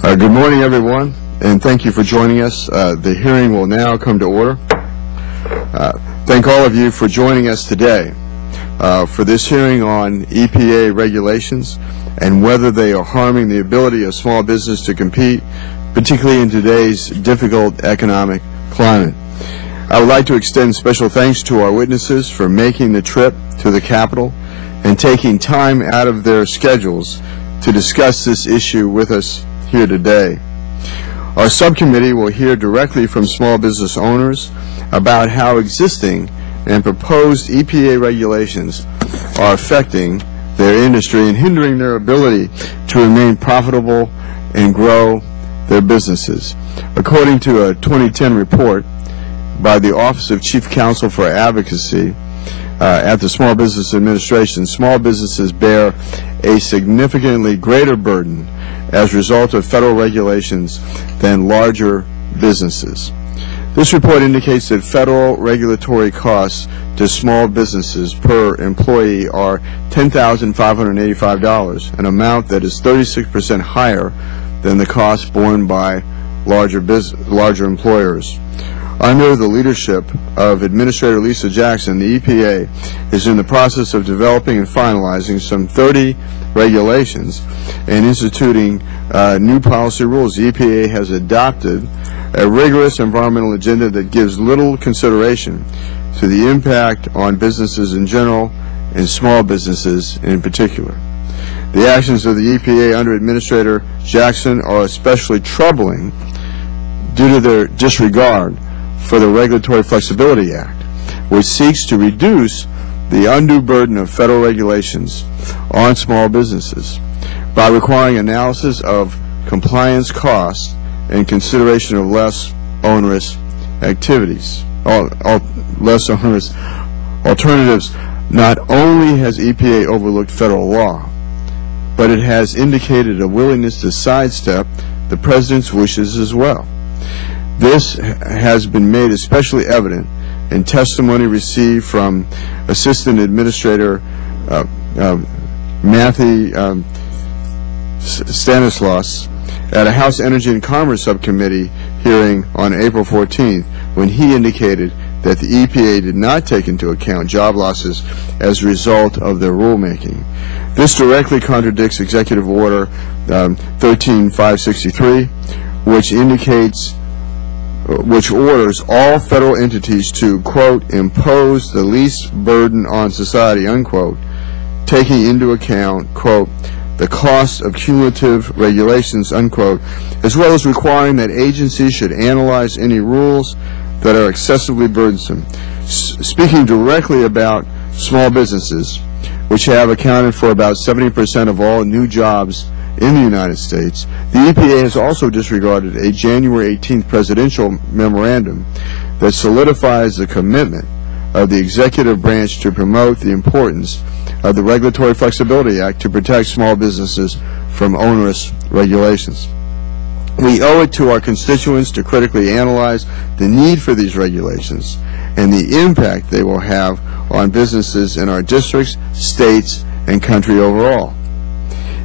Good morning, everyone, and thank you for joining us. The hearing will now come to order. Thank all of you for joining us today for this hearing on EPA regulations and whether they are harming the ability of small business to compete, particularly in today's difficult economic climate. I would like to extend special thanks to our witnesses for making the trip to the Capitol and taking time out of their schedules to discuss this issue with us here today. Our subcommittee will hear directly from small business owners about how existing and proposed EPA regulations are affecting their industry and hindering their ability to remain profitable and grow their businesses. According to a 2010 report by the Office of Chief Counsel for Advocacy at the Small Business Administration, small businesses bear a significantly greater burden as a result of federal regulations than larger businesses. This report indicates that federal regulatory costs to small businesses per employee are $10,585, an amount that is 36% higher than the cost borne by larger employers. Under the leadership of Administrator Lisa Jackson, the EPA is in the process of developing and finalizing some 30 regulations and instituting new policy rules. The EPA has adopted a rigorous environmental agenda that gives little consideration to the impact on businesses in general and small businesses in particular. The actions of the EPA under Administrator Jackson are especially troubling due to their disregard for the Regulatory Flexibility Act, which seeks to reduce the undue burden of federal regulations on small businesses by requiring analysis of compliance costs and consideration of less onerous activities, less onerous alternatives. Not only has EPA overlooked federal law, but it has indicated a willingness to sidestep the President's wishes as well. This has been made especially evident in testimony received from Assistant Administrator Matthew Stanislaus at a House Energy and Commerce Subcommittee hearing on April 14th, when he indicated that the EPA did not take into account job losses as a result of their rulemaking. This directly contradicts Executive Order 13563, which orders all federal entities to, quote, impose the least burden on society, unquote, taking into account, quote, the cost of cumulative regulations, unquote, as well as requiring that agencies should analyze any rules that are excessively burdensome. Speaking directly about small businesses, which have accounted for about 70% of all new jobs in the United States, the EPA has also disregarded a January 18th presidential memorandum that solidifies the commitment of the executive branch to promote the importance of the Regulatory Flexibility Act to protect small businesses from onerous regulations. We owe it to our constituents to critically analyze the need for these regulations and the impact they will have on businesses in our districts, states, and country overall.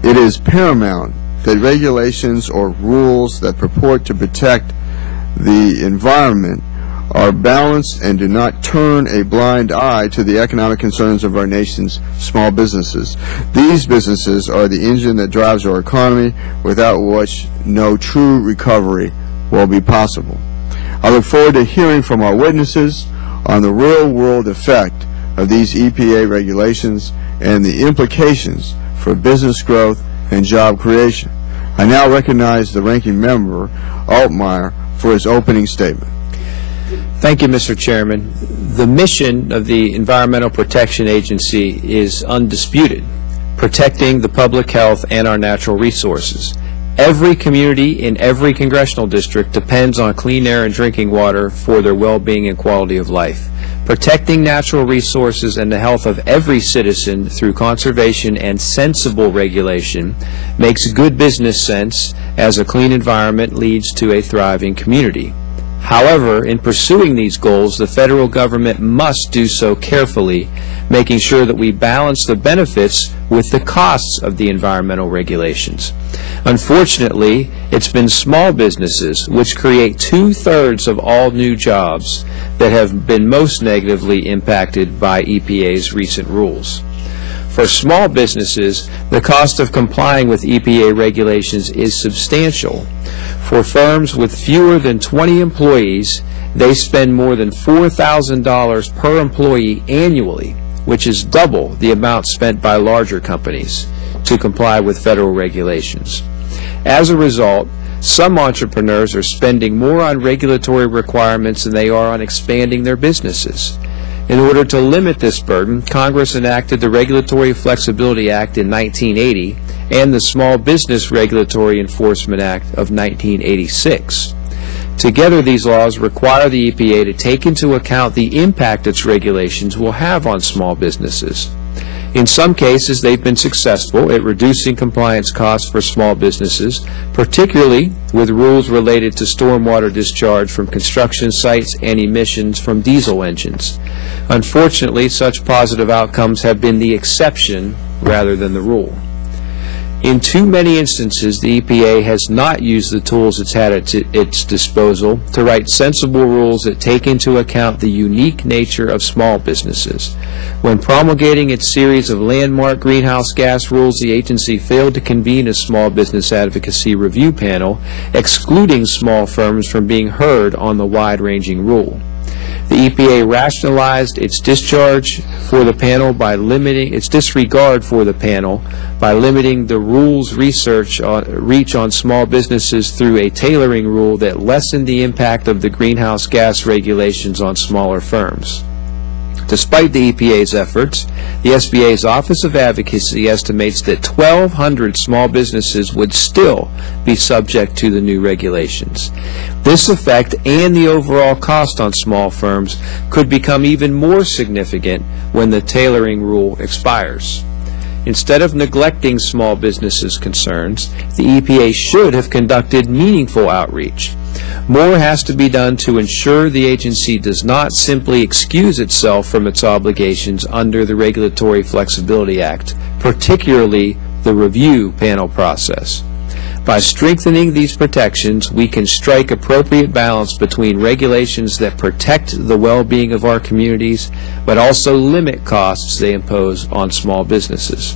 It is paramount that regulations or rules that purport to protect the environment are balanced and do not turn a blind eye to the economic concerns of our nation's small businesses. These businesses are the engine that drives our economy, without which no true recovery will be possible. I look forward to hearing from our witnesses on the real-world effect of these EPA regulations and the implications for business growth and job creation. I now recognize the ranking member, Altmaier, for his opening statement. Thank you, Mr. Chairman. The mission of the Environmental Protection Agency is undisputed, protecting the public health and our natural resources. Every community in every congressional district depends on clean air and drinking water for their well-being and quality of life. Protecting natural resources and the health of every citizen through conservation and sensible regulation makes good business sense, as a clean environment leads to a thriving community. However, in pursuing these goals, the federal government must do so carefully, making sure that we balance the benefits with the costs of the environmental regulations. Unfortunately, it's been small businesses, which create 2/3 of all new jobs, that have been most negatively impacted by EPA's recent rules. For small businesses, the cost of complying with EPA regulations is substantial. For firms with fewer than 20 employees, they spend more than $4,000 per employee annually, which is double the amount spent by larger companies to comply with federal regulations. As a result, some entrepreneurs are spending more on regulatory requirements than they are on expanding their businesses. In order to limit this burden, Congress enacted the Regulatory Flexibility Act in 1980 and the Small Business Regulatory Enforcement Act of 1986. Together, these laws require the EPA to take into account the impact its regulations will have on small businesses. In some cases, they've been successful at reducing compliance costs for small businesses, particularly with rules related to stormwater discharge from construction sites and emissions from diesel engines. Unfortunately, such positive outcomes have been the exception rather than the rule. In too many instances, the EPA has not used the tools it's had at its disposal to write sensible rules that take into account the unique nature of small businesses. When promulgating its series of landmark greenhouse gas rules, the agency failed to convene a small business advocacy review panel, excluding small firms from being heard on the wide-ranging rule. The EPA rationalized its disregard for the panel by limiting the rule's reach on small businesses through a tailoring rule that lessened the impact of the greenhouse gas regulations on smaller firms. Despite the EPA's efforts, the SBA's Office of Advocacy estimates that 1,200 small businesses would still be subject to the new regulations. This effect and the overall cost on small firms could become even more significant when the tailoring rule expires. Instead of neglecting small businesses' concerns, the EPA should have conducted meaningful outreach. More has to be done to ensure the agency does not simply excuse itself from its obligations under the Regulatory Flexibility Act, particularly the review panel process. By strengthening these protections, we can strike appropriate balance between regulations that protect the well-being of our communities, but also limit costs they impose on small businesses.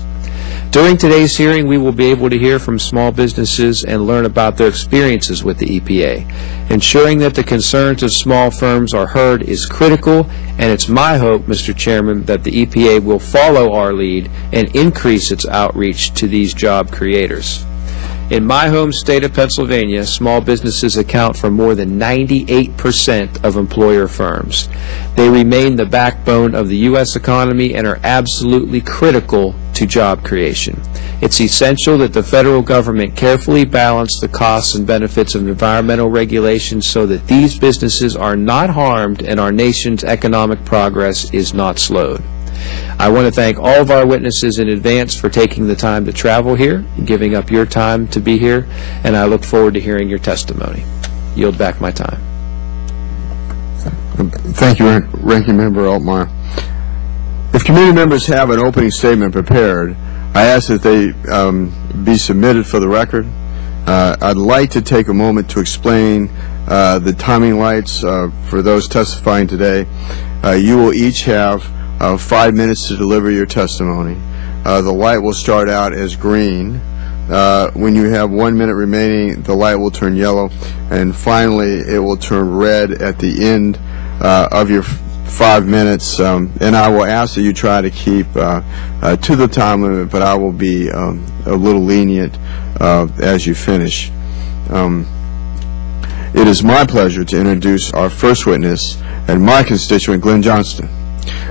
During today's hearing, we will be able to hear from small businesses and learn about their experiences with the EPA. Ensuring that the concerns of small firms are heard is critical, and it's my hope, Mr. Chairman, that the EPA will follow our lead and increase its outreach to these job creators. In my home state of Pennsylvania, small businesses account for more than 98% of employer firms. They remain the backbone of the U.S. economy and are absolutely critical to job creation. It's essential that the federal government carefully balance the costs and benefits of environmental regulations so that these businesses are not harmed and our nation's economic progress is not slowed. I want to thank all of our witnesses in advance for taking the time to travel here, giving up your time to be here, and I look forward to hearing your testimony. Yield back my time. Thank you, Ranking Member Altmaier. If committee members have an opening statement prepared, I ask that they be submitted for the record. I'd like to take a moment to explain the timing lights for those testifying today. You will each have 5 minutes to deliver your testimony. The light will start out as green. When you have 1 minute remaining, the light will turn yellow, and finally it will turn red at the end of your 5 minutes, and I will ask that you try to keep to the time limit, but I will be a little lenient as you finish. It is my pleasure to introduce our first witness and my constituent, Glenn Johnston.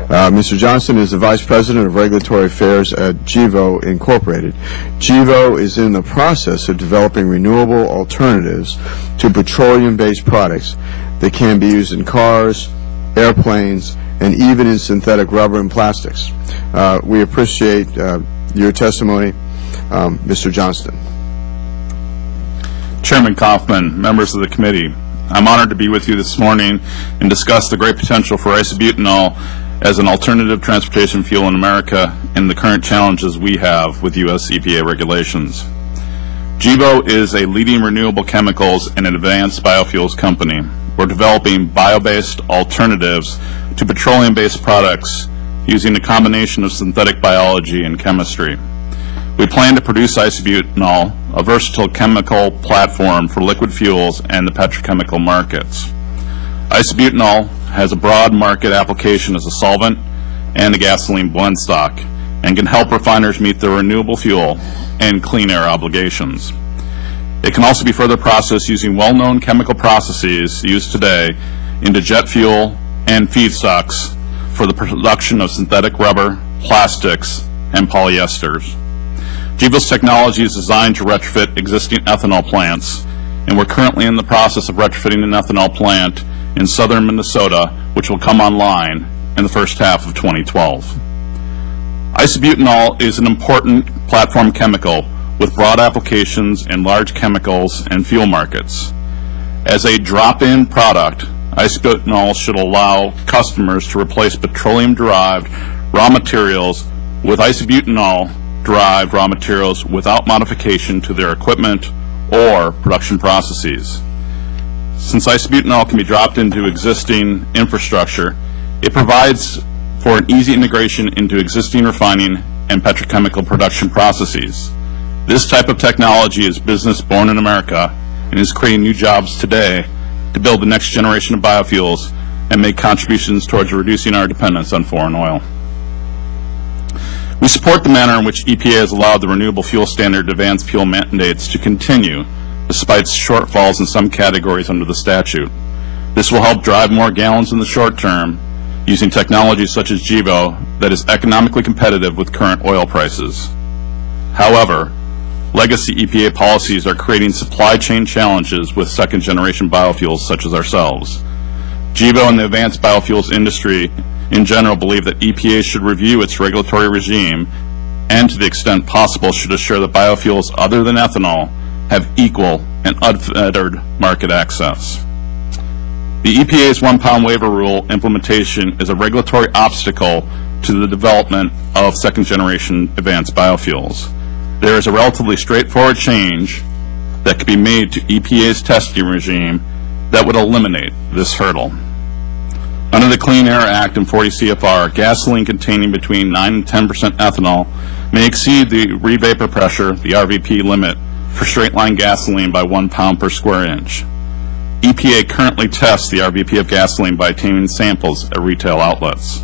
Mr. Johnston is the Vice President of Regulatory Affairs at GEVO Incorporated. GEVO is in the process of developing renewable alternatives to petroleum-based products that can be used in cars, airplanes, and even in synthetic rubber and plastics. We appreciate your testimony, Mr. Johnston. Chairman Kaufman, members of the committee, I'm honored to be with you this morning and discuss the great potential for isobutanol as an alternative transportation fuel in America and the current challenges we have with U.S. EPA regulations. Gevo is a leading renewable chemicals and advanced biofuels company. We're developing bio-based alternatives to petroleum-based products using a combination of synthetic biology and chemistry. We plan to produce isobutanol, a versatile chemical platform for liquid fuels and the petrochemical markets. Isobutanol has a broad market application as a solvent and a gasoline blend stock and can help refiners meet their renewable fuel and clean air obligations. It can also be further processed using well-known chemical processes used today into jet fuel and feedstocks for the production of synthetic rubber, plastics, and polyesters. Gevo's technology is designed to retrofit existing ethanol plants, and we're currently in the process of retrofitting an ethanol plant in southern Minnesota, which will come online in the first half of 2012. Isobutanol is an important platform chemical with broad applications in large chemicals and fuel markets. As a drop-in product, isobutanol should allow customers to replace petroleum-derived raw materials with isobutanol-derived raw materials without modification to their equipment or production processes. Since isobutanol can be dropped into existing infrastructure, it provides for an easy integration into existing refining and petrochemical production processes. This type of technology is business born in America and is creating new jobs today to build the next generation of biofuels and make contributions towards reducing our dependence on foreign oil. We support the manner in which EPA has allowed the Renewable Fuel Standard advanced fuel mandates to continue despite shortfalls in some categories under the statute. This will help drive more gallons in the short term using technologies such as Gevo that is economically competitive with current oil prices. However, legacy EPA policies are creating supply chain challenges with second-generation biofuels such as ourselves. Gevo and the advanced biofuels industry in general believe that EPA should review its regulatory regime and, to the extent possible, should assure that biofuels other than ethanol have equal and unfettered market access. The EPA's 1 pound waiver rule implementation is a regulatory obstacle to the development of second-generation advanced biofuels. There is a relatively straightforward change that could be made to EPA's testing regime that would eliminate this hurdle. Under the Clean Air Act and 40 CFR, gasoline containing between 9 and 10% ethanol may exceed the revapor pressure, the RVP limit, for straight-line gasoline by 1 pound per square inch. EPA currently tests the RVP of gasoline by obtaining samples at retail outlets.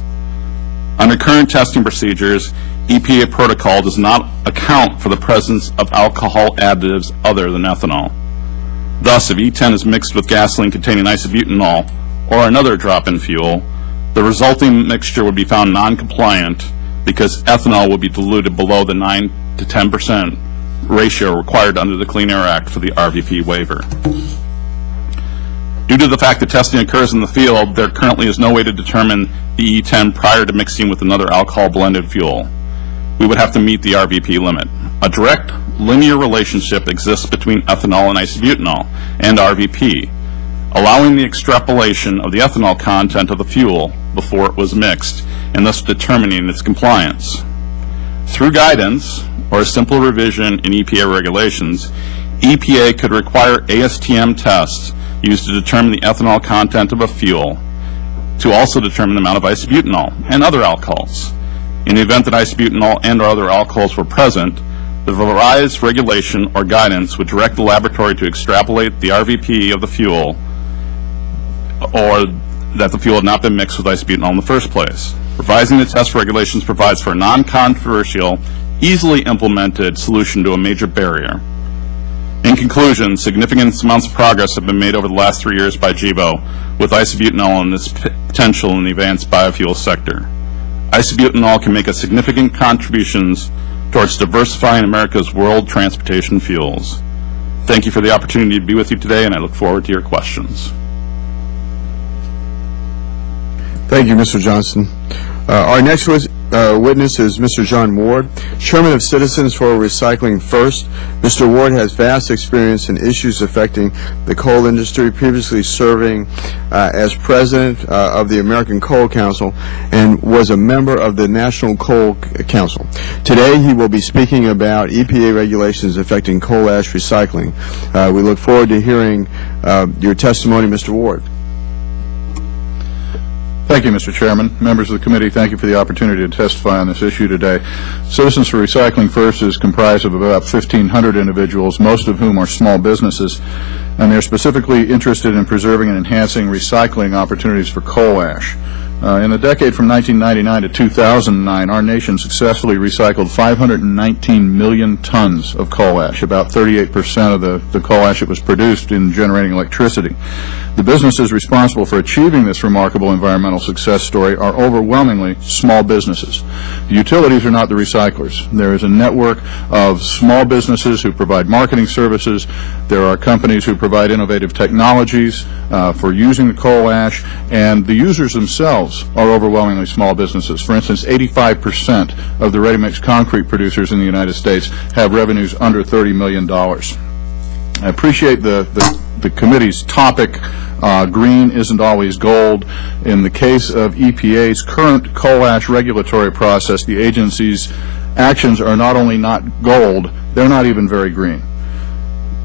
Under current testing procedures, EPA protocol does not account for the presence of alcohol additives other than ethanol. Thus, if E10 is mixed with gasoline containing isobutanol or another drop-in fuel, the resulting mixture would be found non-compliant because ethanol would be diluted below the 9 to 10% ratio required under the Clean Air Act for the RVP waiver. Due to the fact that testing occurs in the field, there currently is no way to determine the E10 prior to mixing with another alcohol-blended fuel. We would have to meet the RVP limit. A direct linear relationship exists between ethanol and isobutanol and RVP, allowing the extrapolation of the ethanol content of the fuel before it was mixed, and thus determining its compliance. Through guidance, or a simple revision in EPA regulations, EPA could require ASTM tests used to determine the ethanol content of a fuel to also determine the amount of isobutanol and other alcohols. In the event that isobutanol and or other alcohols were present, the revised regulation or guidance would direct the laboratory to extrapolate the RVP of the fuel, or that the fuel had not been mixed with isobutanol in the first place. Revising the test regulations provides for a non-controversial, easily implemented solution to a major barrier. In conclusion, significant amounts of progress have been made over the last 3 years by Gevo with isobutanol and its potential in the advanced biofuel sector. Isobutanol can make a significant contributions towards diversifying America's world transportation fuels. Thank you for the opportunity to be with you today, and I look forward to your questions. Thank you, Mr. Johnson. Our next witness is Mr. John Ward, Chairman of Citizens for Recycling First. Mr. Ward has vast experience in issues affecting the coal industry, previously serving as President of the American Coal Council and was a member of the National Coal Council. Today he will be speaking about EPA regulations affecting coal ash recycling. We look forward to hearing your testimony, Mr. Ward. Thank you, Mr. Chairman. Members of the committee, thank you for the opportunity to testify on this issue today. Citizens for Recycling First is comprised of about 1,500 individuals, most of whom are small businesses, and they're specifically interested in preserving and enhancing recycling opportunities for coal ash. In the decade from 1999 to 2009, our nation successfully recycled 519 million tons of coal ash, about 38% of the coal ash that was produced in generating electricity. The businesses responsible for achieving this remarkable environmental success story are overwhelmingly small businesses. The utilities are not the recyclers. There is a network of small businesses who provide marketing services. There are companies who provide innovative technologies for using the coal ash, and the users themselves are overwhelmingly small businesses. For instance, 85% of the ready-mix concrete producers in the United States have revenues under $30 million. I appreciate the committee's topic. Green isn't always gold. In the case of EPA's current coal ash regulatory process, the agency's actions are not only not gold, they're not even very green.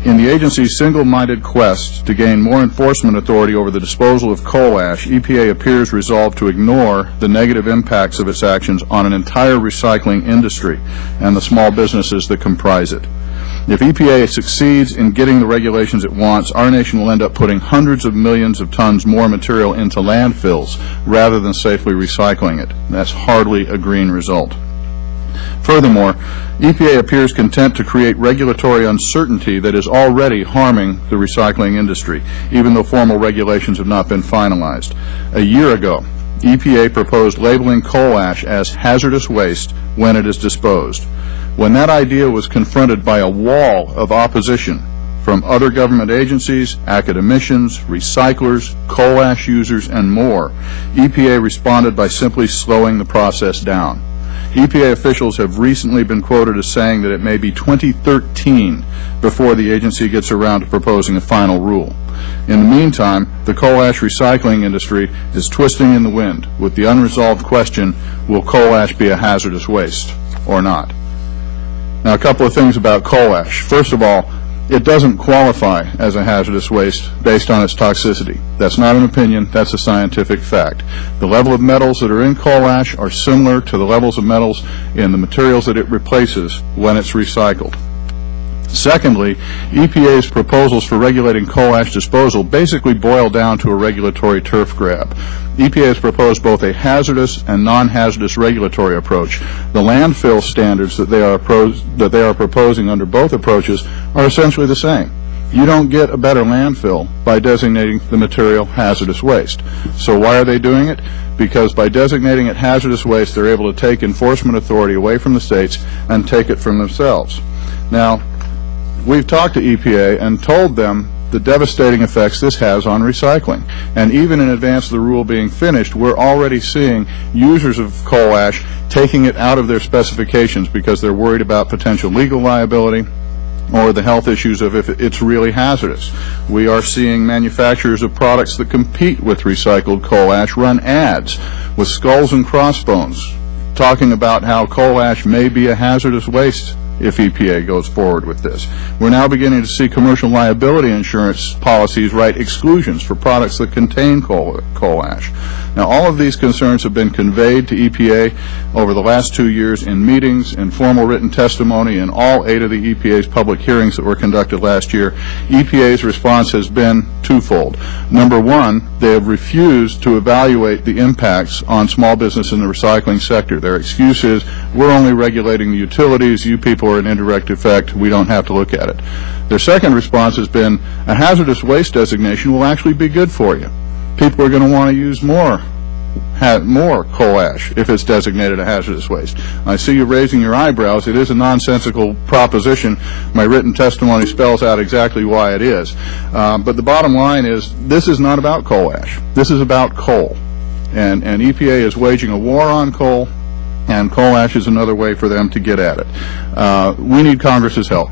In the agency's single-minded quest to gain more enforcement authority over the disposal of coal ash, EPA appears resolved to ignore the negative impacts of its actions on an entire recycling industry and the small businesses that comprise it. If EPA succeeds in getting the regulations it wants, our nation will end up putting hundreds of millions of tons more material into landfills rather than safely recycling it. That's hardly a green result. Furthermore, EPA appears content to create regulatory uncertainty that is already harming the recycling industry, even though formal regulations have not been finalized. A year ago, EPA proposed labeling coal ash as hazardous waste when it is disposed. When that idea was confronted by a wall of opposition from other government agencies, academicians, recyclers, coal ash users, and more, EPA responded by simply slowing the process down. EPA officials have recently been quoted as saying that it may be 2013 before the agency gets around to proposing a final rule. In the meantime, the coal ash recycling industry is twisting in the wind with the unresolved question, will coal ash be a hazardous waste or not? Now, a couple of things about coal ash. First of all, it doesn't qualify as a hazardous waste based on its toxicity. That's not an opinion, that's a scientific fact. The level of metals that are in coal ash are similar to the levels of metals in the materials that it replaces when it's recycled. Secondly, EPA's proposals for regulating coal ash disposal basically boil down to a regulatory turf grab. EPA has proposed both a hazardous and non-hazardous regulatory approach. The landfill standards that they are proposing under both approaches are essentially the same. You don't get a better landfill by designating the material hazardous waste. So why are they doing it? Because by designating it hazardous waste, they're able to take enforcement authority away from the states and take it from themselves. Now, we've talked to EPA and told them the devastating effects this has on recycling. And even in advance of the rule being finished, we're already seeing users of coal ash taking it out of their specifications because they're worried about potential legal liability or the health issues of if it's really hazardous. We are seeing manufacturers of products that compete with recycled coal ash run ads with skulls and crossbones talking about how coal ash may be a hazardous waste if EPA goes forward with this. We're now beginning to see commercial liability insurance policies write exclusions for products that contain coal ash. Now, all of these concerns have been conveyed to EPA over the last 2 years in meetings, in formal written testimony, in all 8 of the EPA's public hearings that were conducted last year. EPA's response has been twofold. Number one, they have refused to evaluate the impacts on small business in the recycling sector. Their excuse is, we're only regulating the utilities, you people are an indirect effect, we don't have to look at it. Their second response has been, a hazardous waste designation will actually be good for you. People are going to want to use more coal ash if it's designated a hazardous waste. I see you raising your eyebrows. It is a nonsensical proposition. My written testimony spells out exactly why it is. But the bottom line is, this is not about coal ash. This is about coal. And EPA is waging a war on coal, and coal ash is another way for them to get at it. We need Congress's help.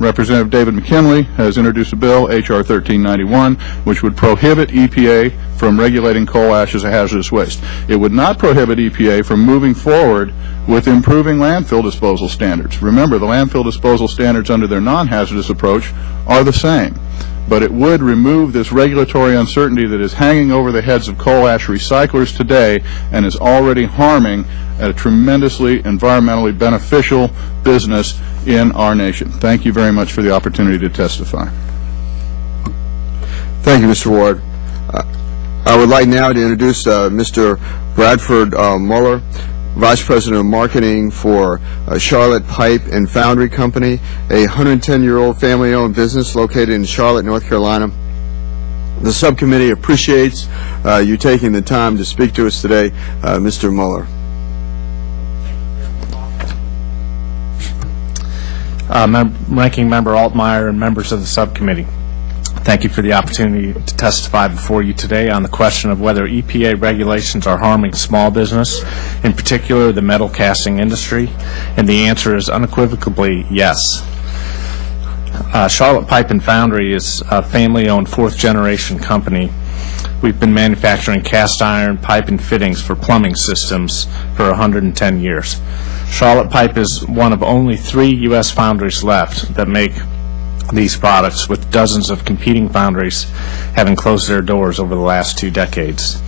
Representative David McKinley has introduced a bill, H.R. 1391, which would prohibit EPA from regulating coal ash as a hazardous waste. It would not prohibit EPA from moving forward with improving landfill disposal standards. Remember, the landfill disposal standards under their non-hazardous approach are the same. But it would remove this regulatory uncertainty that is hanging over the heads of coal ash recyclers today and is already harming a tremendously environmentally beneficial business in our nation. Thank you very much for the opportunity to testify. Thank you, Mr. Ward. I would like now to introduce Mr. Bradford Muller, Vice President of Marketing for Charlotte Pipe and Foundry Company, a 110-year-old family-owned business located in Charlotte, North Carolina. The subcommittee appreciates you taking the time to speak to us today, Mr. Muller. Ranking Member Altmaier and members of the subcommittee, thank you for the opportunity to testify before you today on the question of whether EPA regulations are harming small business, in particular the metal casting industry, and the answer is unequivocally yes. Charlotte Pipe and Foundry is a family-owned fourth-generation company. We've been manufacturing cast iron, pipe, and fittings for plumbing systems for 110 years. Charlotte Pipe is one of only 3 U.S. foundries left that make these products, with dozens of competing foundries having closed their doors over the last 2 decades.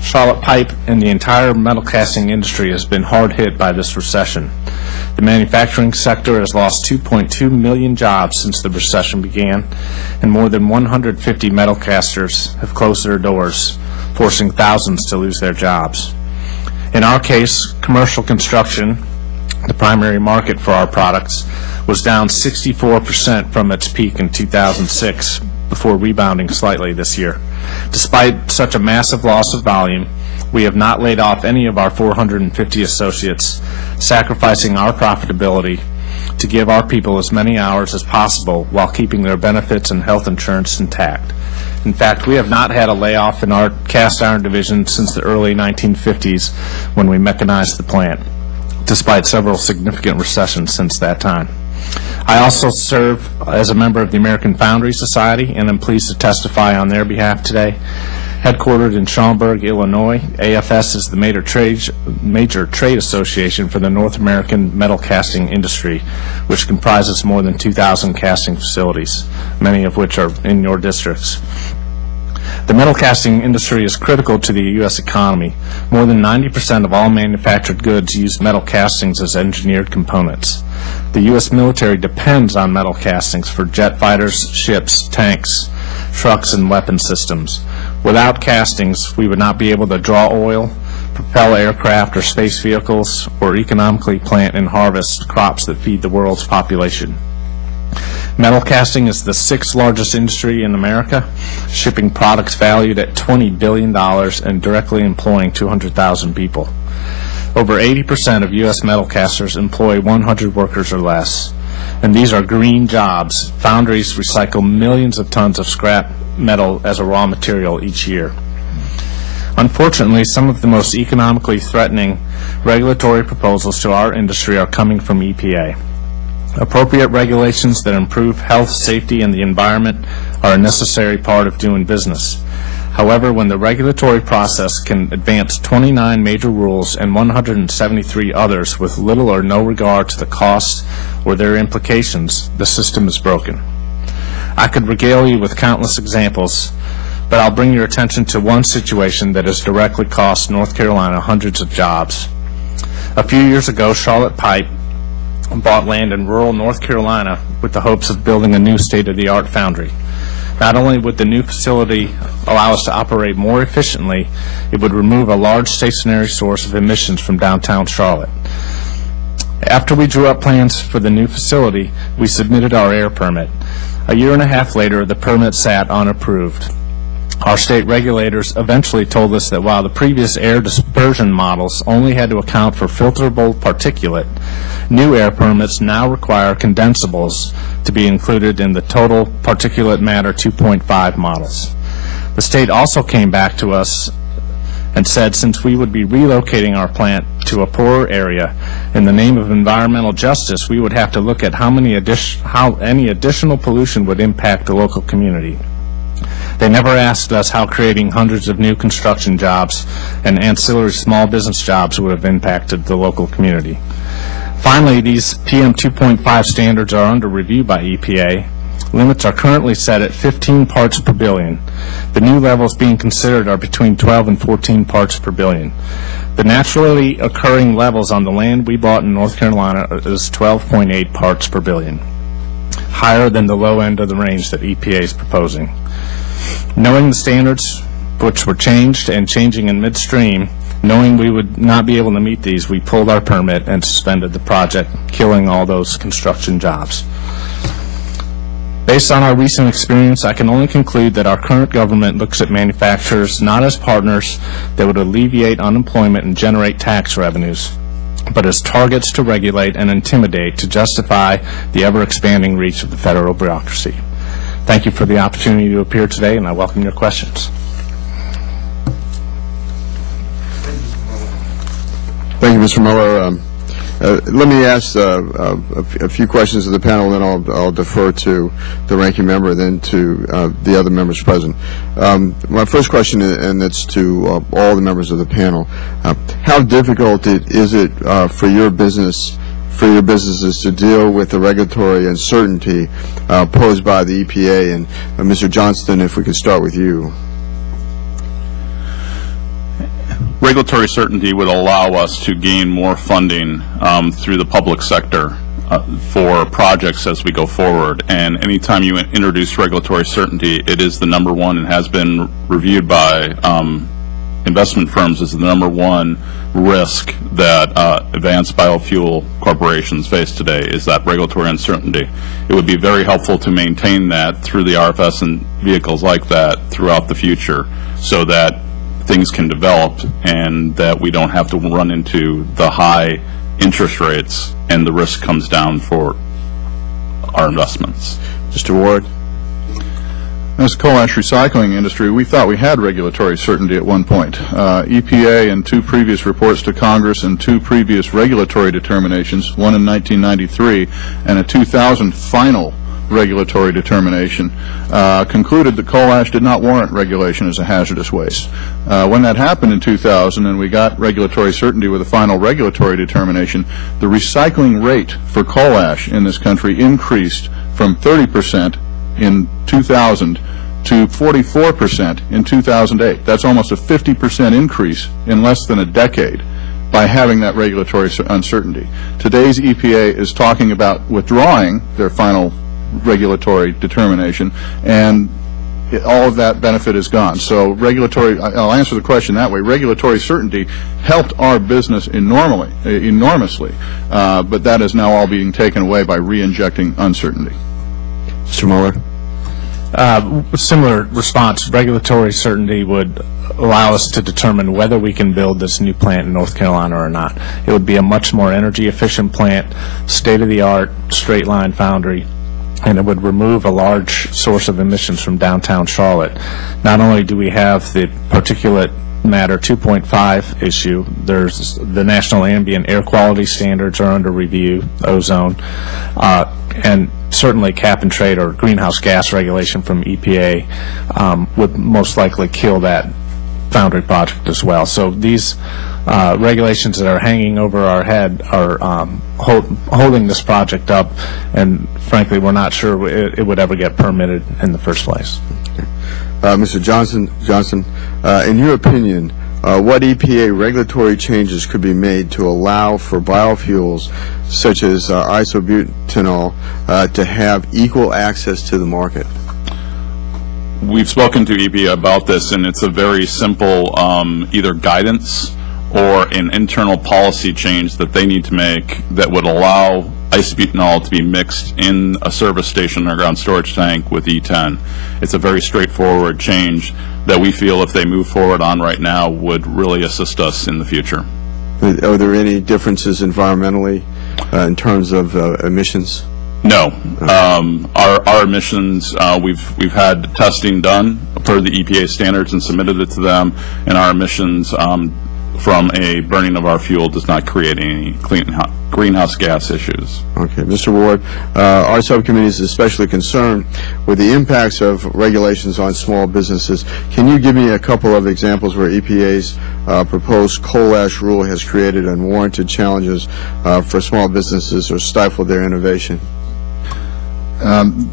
Charlotte Pipe and the entire metal casting industry has been hard hit by this recession. The manufacturing sector has lost 2.2 million jobs since the recession began, and more than 150 metal casters have closed their doors, forcing thousands to lose their jobs. In our case, commercial construction, the primary market for our products, was down 64% from its peak in 2006, before rebounding slightly this year. Despite such a massive loss of volume, we have not laid off any of our 450 associates, sacrificing our profitability to give our people as many hours as possible while keeping their benefits and health insurance intact. In fact, we have not had a layoff in our cast iron division since the early 1950s, when we mechanized the plant, despite several significant recessions since that time. I also serve as a member of the American Foundry Society, and I'm pleased to testify on their behalf today. Headquartered in Schaumburg, Illinois, AFS is the major trade association for the North American metal casting industry, which comprises more than 2,000 casting facilities, many of which are in your districts. The metal casting industry is critical to the U.S. economy. More than 90% of all manufactured goods use metal castings as engineered components. The U.S. military depends on metal castings for jet fighters, ships, tanks, trucks, and weapon systems. Without castings, we would not be able to draw oil, propel aircraft or space vehicles, or economically plant and harvest crops that feed the world's population. Metal casting is the 6th largest industry in America, shipping products valued at $20 billion and directly employing 200,000 people. Over 80% of U.S. metal casters employ 100 workers or less, and these are green jobs. Foundries recycle millions of tons of scrap metal as a raw material each year. Unfortunately, some of the most economically threatening regulatory proposals to our industry are coming from EPA. Appropriate regulations that improve health, safety, and the environment are a necessary part of doing business. However, when the regulatory process can advance 29 major rules and 173 others with little or no regard to the cost or their implications, the system is broken. I could regale you with countless examples, but I'll bring your attention to one situation that has directly cost North Carolina hundreds of jobs. A few years ago, Charlotte Pipe bought land in rural North Carolina with the hopes of building a new state-of-the-art foundry. Not only would the new facility allow us to operate more efficiently, it would remove a large stationary source of emissions from downtown Charlotte. After we drew up plans for the new facility, we submitted our air permit. A year and a half later, the permit sat unapproved. Our state regulators eventually told us that while the previous air dispersion models only had to account for filterable particulate, new air permits now require condensables to be included in the total particulate matter 2.5 models. The state also came back to us and said since we would be relocating our plant to a poorer area, in the name of environmental justice, we would have to look at how any additional pollution would impact the local community. They never asked us how creating hundreds of new construction jobs and ancillary small business jobs would have impacted the local community. Finally, these PM 2.5 standards are under review by EPA. Limits are currently set at 15 parts per billion. The new levels being considered are between 12 and 14 parts per billion. The naturally occurring levels on the land we bought in North Carolina is 12.8 parts per billion, higher than the low end of the range that EPA is proposing. Knowing the standards, which were changed and changing in midstream, knowing we would not be able to meet these, we pulled our permit and suspended the project, killing all those construction jobs. Based on our recent experience, I can only conclude that our current government looks at manufacturers not as partners that would alleviate unemployment and generate tax revenues, but as targets to regulate and intimidate to justify the ever-expanding reach of the federal bureaucracy. Thank you for the opportunity to appear today, and I welcome your questions. Thank you, Mr. Miller. Let me ask a few questions of the panel, then I'll defer to the ranking member, then to the other members present. My first question, and it's to all the members of the panel, how difficult is it for your businesses to deal with the regulatory uncertainty posed by the EPA? And Mr. Johnston, if we could start with you. Regulatory certainty would allow us to gain more funding through the public sector for projects as we go forward. And anytime you introduce regulatory certainty, it is the number one, and has been reviewed by investment firms as the number one risk that advanced biofuel corporations face today, is that regulatory uncertainty. It would be very helpful to maintain that through the RFS and vehicles like that throughout the future, so that things can develop and that we don't have to run into the high interest rates and the risk comes down for our investments. Mr. Ward. As a coal ash recycling industry, we thought we had regulatory certainty at one point. EPA in two previous reports to Congress and two previous regulatory determinations, one in 1993 and a 2000 final regulatory determination, concluded that coal ash did not warrant regulation as a hazardous waste. When that happened in 2000 and we got regulatory certainty with a final regulatory determination, the recycling rate for coal ash in this country increased from 30% in 2000 to 44% in 2008. That's almost a 50% increase in less than a decade by having that regulatory uncertainty. Today's EPA is talking about withdrawing their final regulatory determination, and all of that benefit is gone. So regulatory, I'll answer the question that way, regulatory certainty helped our business enormously, but that is now all being taken away by re-injecting uncertainty. Mr. Mueller. Similar response. Regulatory certainty would allow us to determine whether we can build this new plant in North Carolina or not. It would be a much more energy efficient plant, state-of-the-art, straight line foundry, and it would remove a large source of emissions from downtown Charlotte. Not only do we have the particulate matter 2.5 issue, there's the National Ambient Air Quality Standards are under review, ozone, and certainly cap and trade or greenhouse gas regulation from EPA would most likely kill that foundry project as well. So these regulations that are hanging over our head are holding this project up, and frankly we're not sure it would ever get permitted in the first place. Mr. Johnson, in your opinion, what EPA regulatory changes could be made to allow for biofuels such as isobutanol to have equal access to the market? We've spoken to EPA about this, and it's a very simple either guidance or an internal policy change that they need to make that would allow isobutanol to be mixed in a service station underground storage tank with E10. It's a very straightforward change that we feel, if they move forward on right now, would really assist us in the future. Are there any differences environmentally in terms of emissions? No. Our emissions, we've had testing done per the EPA standards and submitted it to them, and our emissions from a burning of our fuel does not create any greenhouse gas issues. Okay. Mr. Ward, our subcommittee is especially concerned with the impacts of regulations on small businesses. Can you give me a couple of examples where EPA's proposed coal ash rule has created unwarranted challenges for small businesses or stifled their innovation?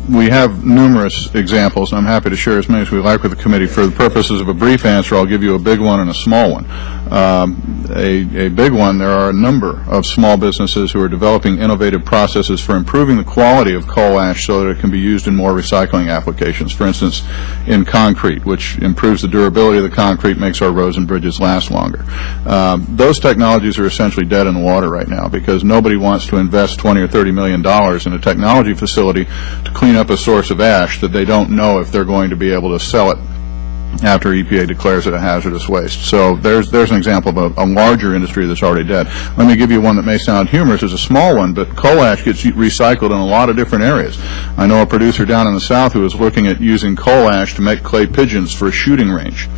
We have numerous examples, and I'm happy to share as many as we like with the committee. For the purposes of a brief answer, I'll give you a big one and a small one. A big one, there are a number of small businesses who are developing innovative processes for improving the quality of coal ash so that it can be used in more recycling applications. For instance, in concrete, which improves the durability of the concrete, makes our roads and bridges last longer. Those technologies are essentially dead in the water right now because nobody wants to invest $20 or $30 million in a technology facility to clean up a source of ash that they don't know if they're going to be able to sell it after EPA declares it a hazardous waste. So there's an example of a larger industry that's already dead. Let me give you one that may sound humorous as a small one, but coal ash gets recycled in a lot of different areas. I know a producer down in the South who is looking at using coal ash to make clay pigeons for a shooting range.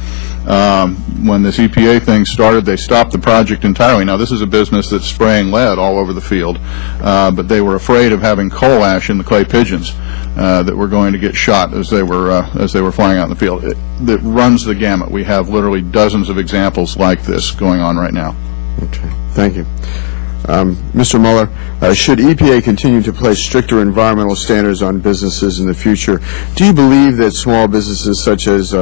When this EPA thing started, they stopped the project entirely. Now, this is a business that's spraying lead all over the field, but they were afraid of having coal ash in the clay pigeons that were going to get shot as they were flying out in the field. That runs the gamut. We have literally dozens of examples like this going on right now. Okay, thank you. Mr. Mueller, should EPA continue to place stricter environmental standards on businesses in the future, do you believe that small businesses such as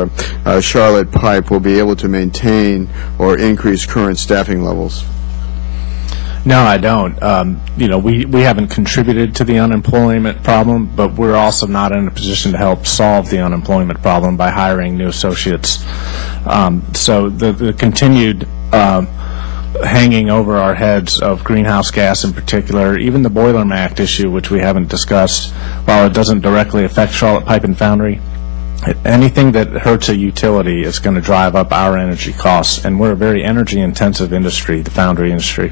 Charlotte Pipe will be able to maintain or increase current staffing levels? No, I don't. You know, we haven't contributed to the unemployment problem, but we're also not in a position to help solve the unemployment problem by hiring new associates. So the continued hanging over our heads of greenhouse gas in particular, even the Boiler Act issue, which we haven't discussed, while it doesn't directly affect Charlotte Pipe and Foundry, anything that hurts a utility is going to drive up our energy costs, and we're a very energy-intensive industry, the foundry industry.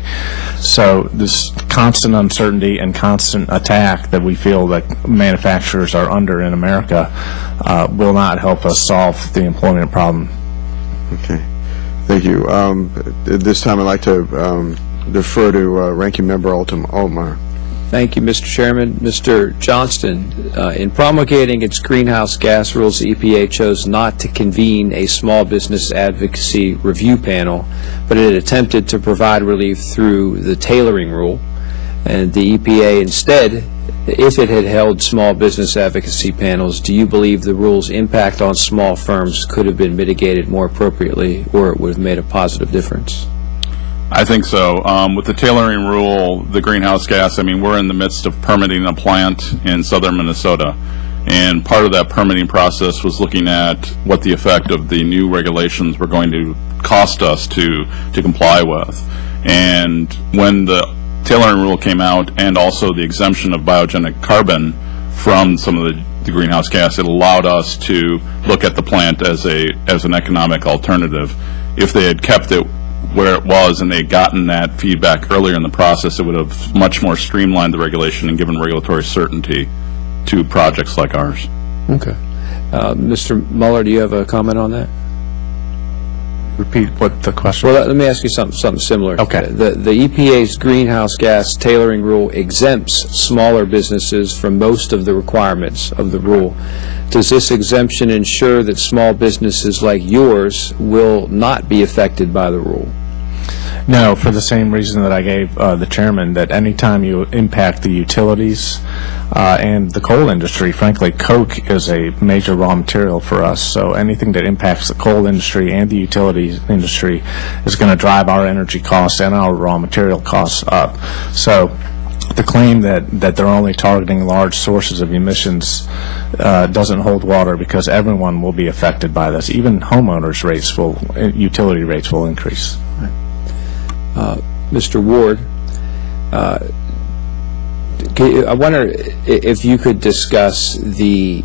So this constant uncertainty and constant attack that we feel that manufacturers are under in America will not help us solve the employment problem. Okay. Thank you. At this time, I'd like to defer to Ranking Member Altmaier. Thank you, Mr. Chairman. Mr. Johnston, in promulgating its greenhouse gas rules, the EPA chose not to convene a small business advocacy review panel, but it attempted to provide relief through the tailoring rule. And the EPA instead, if it had held small business advocacy panels, do you believe the rule's impact on small firms could have been mitigated more appropriately, or it would have made a positive difference? I think so. With the tailoring rule, the greenhouse gas, I mean, we're in the midst of permitting a plant in southern Minnesota. And part of that permitting process was looking at what the effect of the new regulations were going to cost us to comply with. And when the tailoring rule came out, and also the exemption of biogenic carbon from some of the greenhouse gas, it allowed us to look at the plant as an economic alternative. If they had kept it where it was and they had gotten that feedback earlier in the process, it would have much more streamlined the regulation and given regulatory certainty to projects like ours. Okay. Mr. Mueller, do you have a comment on that? Repeat what the question Well, let me ask you something similar. Okay. The EPA's greenhouse gas tailoring rule exempts smaller businesses from most of the requirements of the rule. Does this exemption ensure that small businesses like yours will not be affected by the rule? No, for the same reason that I gave the chairman, that anytime you impact the utilities and the coal industry, frankly, coke is a major raw material for us. So anything that impacts the coal industry and the utilities industry is going to drive our energy costs and our raw material costs up. So the claim that they're only targeting large sources of emissions doesn't hold water, because everyone will be affected by this. Even homeowners' rates utility rates will increase. Mr. Ward, I wonder if you could discuss the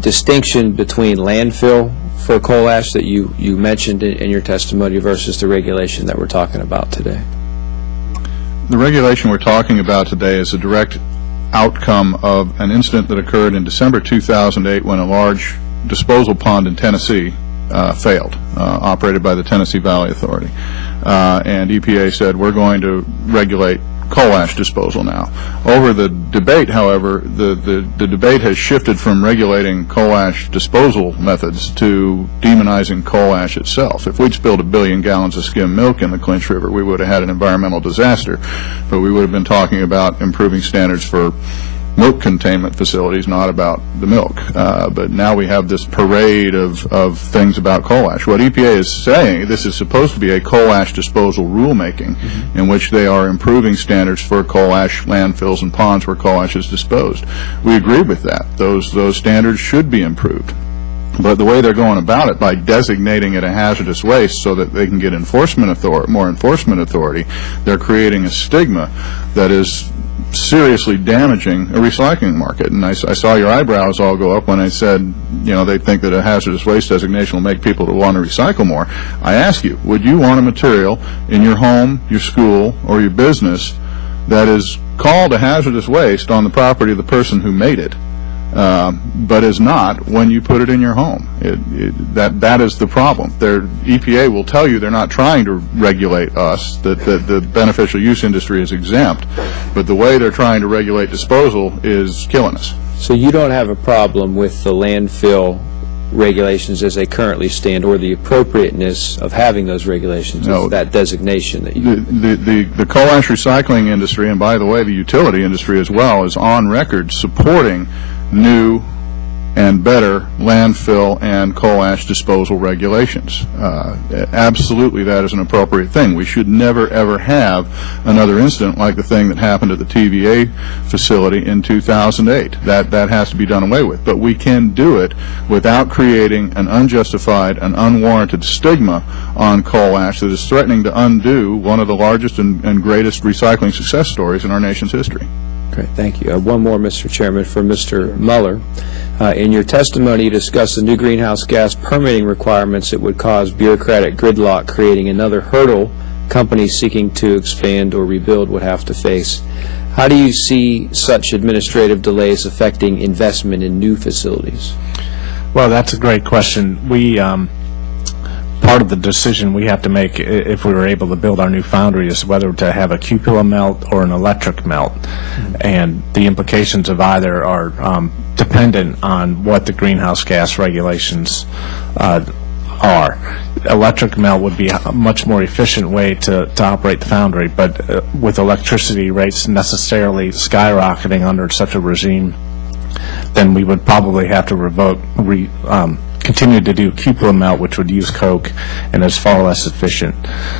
distinction between landfill for coal ash that you mentioned in your testimony versus the regulation that we're talking about today. The regulation we're talking about today is a direct outcome of an incident that occurred in December 2008 when a large disposal pond in Tennessee failed, operated by the Tennessee Valley Authority. And EPA said, we're going to regulate coal ash disposal now. Over the debate, however, the debate has shifted from regulating coal ash disposal methods to demonizing coal ash itself. If we'd spilled 1 billion gallons of skim milk in the Clinch River, we would have had an environmental disaster, but we would have been talking about improving standards for milk containment facilities, not about the milk. But now we have this parade of things about coal ash. What EPA is saying, this is supposed to be a coal ash disposal rulemaking in which they are improving standards for coal ash landfills and ponds where coal ash is disposed. We agree with that. Those standards should be improved. But the way they're going about it, by designating it a hazardous waste so that they can get more enforcement authority, they're creating a stigma that is seriously damaging a recycling market. And I saw your eyebrows all go up when I said, you know, they think that a hazardous waste designation will make people to want to recycle more. I ask you, would you want a material in your home, your school, or your business that is called a hazardous waste on the property of the person who made it, but is not when you put it in your home? That is the problem. EPA will tell you they're not trying to regulate us, that the beneficial use industry is exempt, but the way they're trying to regulate disposal is killing us. So you don't have a problem with the landfill regulations as they currently stand, or the appropriateness of having those regulations, no, that designation that you... The coal ash recycling industry, and by the way, the utility industry as well, is on record supporting new and better landfill and coal ash disposal regulations. Absolutely, that is an appropriate thing. We should never, ever have another incident like the thing that happened at the TVA facility in 2008. That has to be done away with. But we can do it without creating an unjustified and unwarranted stigma on coal ash that is threatening to undo one of the largest and greatest recycling success stories in our nation's history. Great, thank you. One more, Mr. Chairman, for Mr. Mueller. In your testimony, you discussed the new greenhouse gas permitting requirements that would cause bureaucratic gridlock, creating another hurdle companies seeking to expand or rebuild would have to face. How do you see such administrative delays affecting investment in new facilities? Well, that's a great question. Part of the decision we have to make if we were able to build our new foundry is whether to have a cupola melt or an electric melt. And the implications of either are dependent on what the greenhouse gas regulations are. Electric melt would be a much more efficient way to operate the foundry, but with electricity rates necessarily skyrocketing under such a regime, then we would probably have to continue to do cupola melt, which would use coke and is far less efficient.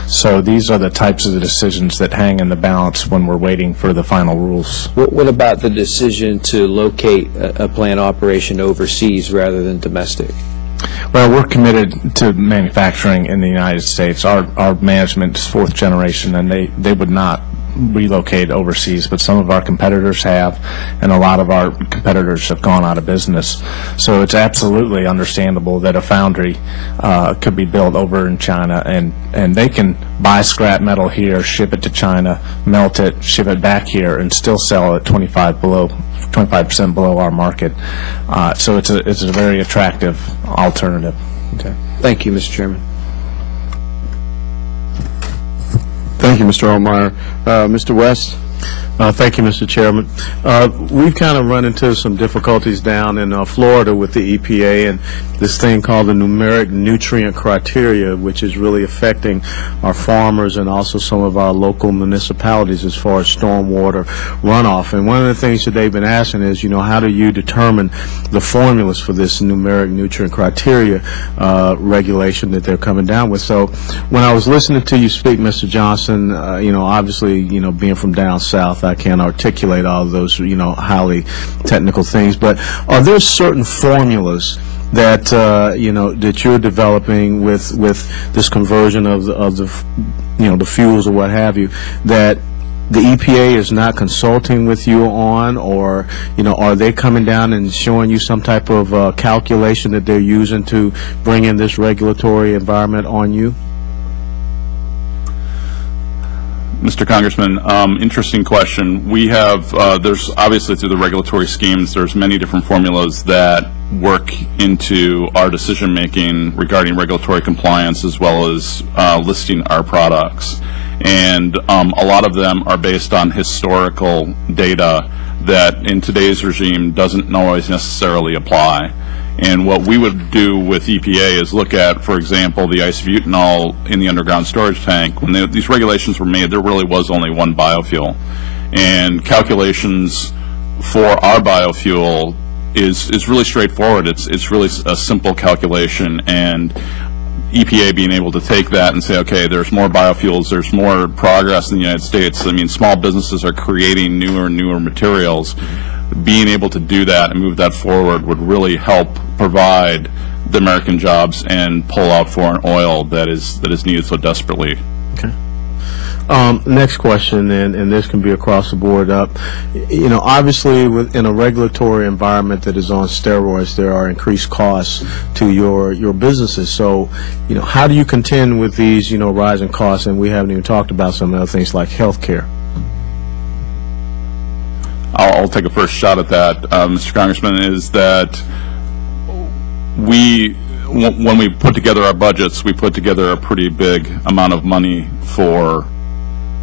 So these are the types of the decisions that hang in the balance when we're waiting for the final rules. What about the decision to locate a plant operation overseas rather than domestic? Well, we're committed to manufacturing in the United States. Our management is fourth generation, and they would not relocate overseas, but some of our competitors have, and a lot of our competitors have gone out of business. So it's absolutely understandable that a foundry could be built over in China, and they can buy scrap metal here, ship it to China, melt it, ship it back here, and still sell it 25% below our market. So it's a very attractive alternative. Okay. Thank you, Mr. Chairman. Thank you, Mr. Altmeyer. Mr. West? Thank you, Mr. Chairman. We've kind of run into some difficulties down in Florida with the EPA and this thing called the numeric nutrient criteria, which is really affecting our farmers and also some of our local municipalities as far as stormwater runoff. And one of the things that they've been asking is, you know, how do you determine the formulas for this numeric nutrient criteria regulation that they're coming down with? So when I was listening to you speak, Mr. Johnson, you know, obviously, you know, being from down south, I can't articulate all of those, you know, highly technical things, but are there certain formulas that you know, that you're developing with this conversion of the you know, the fuels or what have you, that the EPA is not consulting with you on, or, you know, are they coming down and showing you some type of calculation that they're using to bring in this regulatory environment on you? Mr. Congressman, interesting question. We have, there's obviously through the regulatory schemes, there's many different formulas that work into our decision making regarding regulatory compliance as well as listing our products. And a lot of them are based on historical data that in today's regime doesn't always necessarily apply. And what we would do with EPA is look at, for example, the isobutanol in the underground storage tank. When these regulations were made, there really was only one biofuel. And calculations for our biofuel is really straightforward. It's really a simple calculation. And EPA being able to take that and say, okay, there's more biofuels, there's more progress in the United States. I mean, small businesses are creating newer and newer materials. Being able to do that and move that forward would really help provide the American jobs and pull out foreign oil that is needed so desperately. Okay. Next question, and this can be across the board. You know, obviously, in a regulatory environment that is on steroids, there are increased costs to your businesses. So, you know, how do you contend with these, you know, rising costs? And we haven't even talked about some other things like health care. I'll take a first shot at that, Mr. Congressman, is that when we put together our budgets, we put together a pretty big amount of money for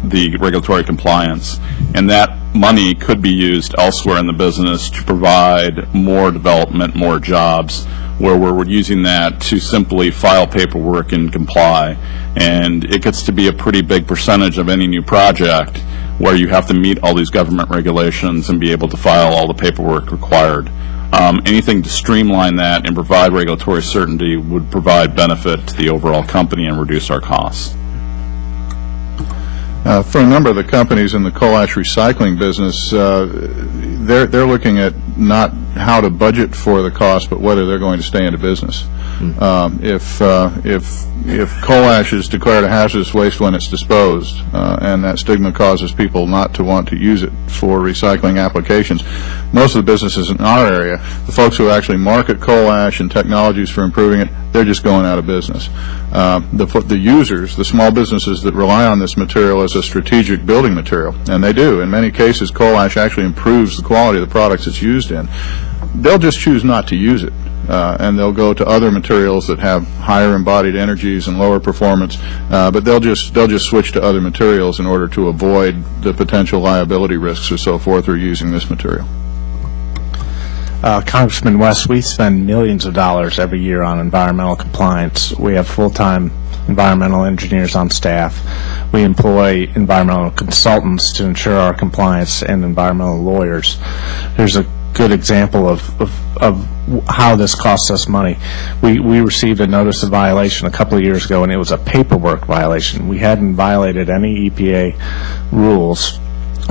the regulatory compliance. And that money could be used elsewhere in the business to provide more development, more jobs, where we're using that to simply file paperwork and comply. And it gets to be a pretty big percentage of any new project where you have to meet all these government regulations and be able to file all the paperwork required. Anything to streamline that and provide regulatory certainty would provide benefit to the overall company and reduce our costs. For a number of the companies in the coal ash recycling business, they're looking at not how to budget for the cost, but whether they're going to stay into business. If coal ash is declared a hazardous waste when it's disposed, and that stigma causes people not to want to use it for recycling applications, most of the businesses in our area, the folks who actually market coal ash and technologies for improving it, they're just going out of business. The users, the small businesses that rely on this material as a strategic building material, and they do. In many cases, coal ash actually improves the quality of the products it's used in. They'll just choose not to use it. And they'll go to other materials that have higher embodied energies and lower performance, but they'll just switch to other materials in order to avoid the potential liability risks or so forth through using this material. Congressman West, we spend millions of dollars every year on environmental compliance. We have full-time environmental engineers on staff. We employ environmental consultants to ensure our compliance and environmental lawyers. There's a good example of how this costs us money. We received a notice of violation a couple of years ago, and it was a paperwork violation. We hadn't violated any EPA rules,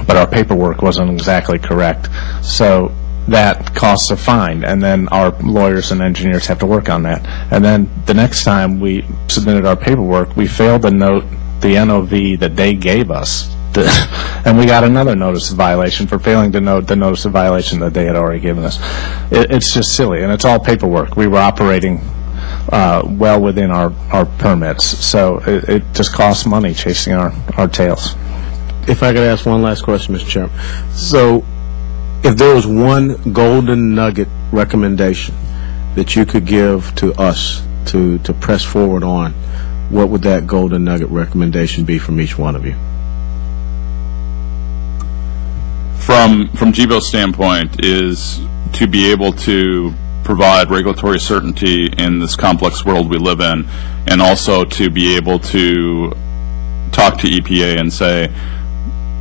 but our paperwork wasn't exactly correct. So that costs a fine, and then our lawyers and engineers have to work on that. And then the next time we submitted our paperwork, we failed to note the NOV that they gave us. And we got another notice of violation for failing to note the notice of violation that they had already given us. It's just silly, and it's all paperwork. We were operating well within our permits, so it just costs money chasing our tails. If I could ask one last question, Mr. Chairman. So, if there was one golden nugget recommendation that you could give to us to press forward on, what would that golden nugget recommendation be from each one of you? From GBO's standpoint, is to be able to provide regulatory certainty in this complex world we live in, and also to be able to talk to EPA and say,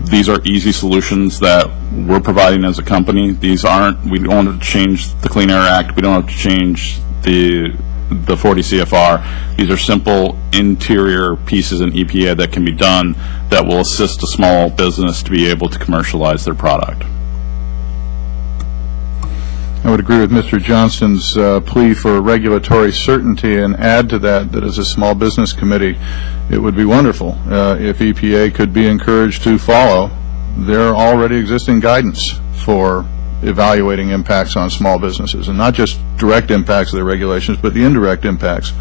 these are easy solutions that we're providing as a company. These aren't, we don't have to change the Clean Air Act, we don't have to change the 40 CFR. These are simple interior pieces in EPA that can be done that will assist a small business to be able to commercialize their product. I would agree with Mr. Johnston's plea for regulatory certainty, and add to that as a small business committee, it would be wonderful if EPA could be encouraged to follow their already existing guidance for evaluating impacts on small businesses, and not just direct impacts of the regulations, but the indirect impacts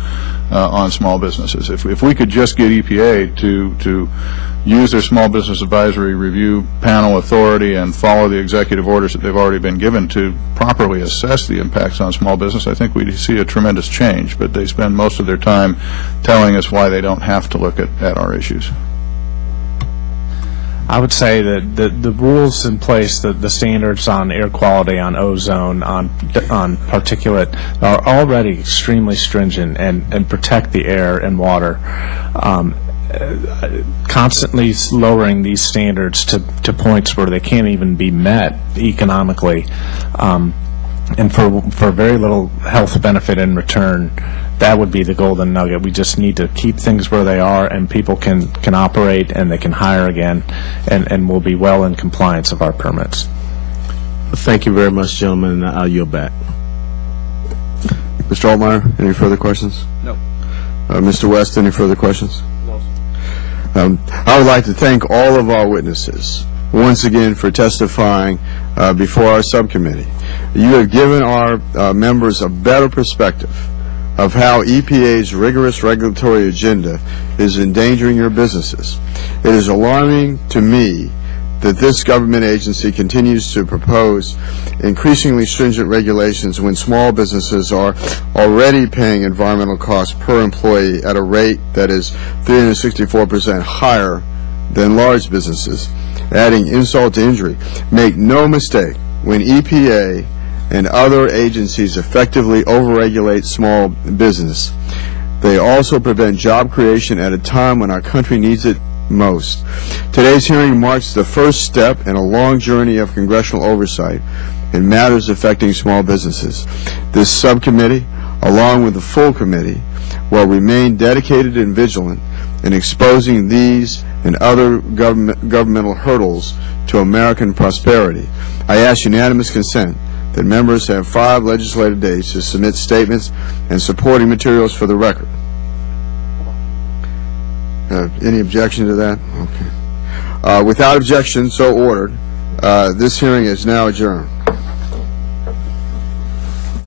on small businesses. If we could just get EPA to use their Small Business Advisory Review Panel authority and follow the executive orders that they've already been given to properly assess the impacts on small business, I think we'd see a tremendous change. But they spend most of their time telling us why they don't have to look at our issues. I would say that the rules in place, the standards on air quality, on ozone, on particulate, are already extremely stringent and protect the air and water. Constantly lowering these standards to points where they can't even be met economically, and for very little health benefit in return, that would be the golden nugget. We just need to keep things where they are, and people can operate and they can hire again, and we'll be well in compliance of our permits. Thank you very much, gentlemen, and I'll yield back. Mr. Altmeyer, any further questions? No. Mr. West, any further questions? I would like to thank all of our witnesses once again for testifying before our subcommittee. You have given our members a better perspective of how EPA's rigorous regulatory agenda is endangering your businesses. It is alarming to me that this government agency continues to propose increasingly stringent regulations when small businesses are already paying environmental costs per employee at a rate that is 364% higher than large businesses, adding insult to injury. Make no mistake, when EPA and other agencies effectively overregulate small business, they also prevent job creation at a time when our country needs it most. Today's hearing marks the first step in a long journey of congressional oversight in matters affecting small businesses. This subcommittee, along with the full committee, will remain dedicated and vigilant in exposing these and other governmental hurdles to American prosperity. I ask unanimous consent that members have 5 legislative days to submit statements and supporting materials for the record. Any objection to that? Okay. Without objection, so ordered. This hearing is now adjourned.